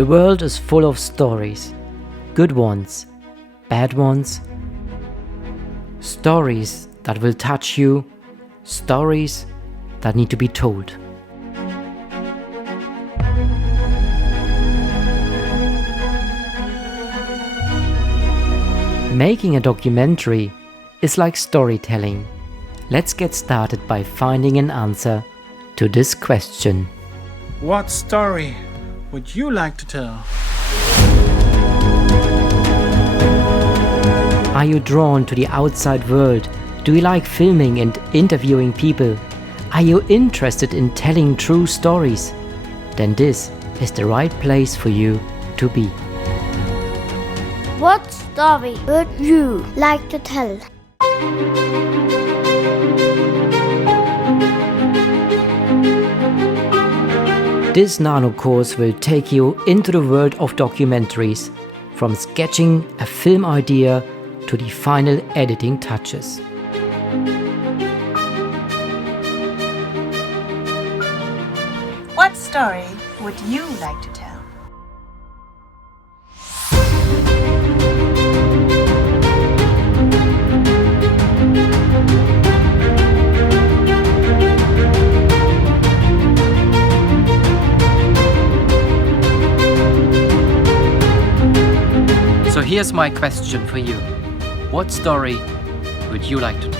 The world is full of stories. Good ones, bad ones. Stories that will touch you. Stories that need to be told. Making a documentary is like storytelling. Let's get started by finding an answer to this question. What story would you like to tell? Are you drawn to the outside world? Do you like filming and interviewing people? Are you interested in telling true stories? Then this is the right place for you to be. What story would you like to tell? This nano course will take you into the world of documentaries, from sketching a film idea to the final editing touches. What story would you like to tell? So here's my question for you. What story would you like to tell?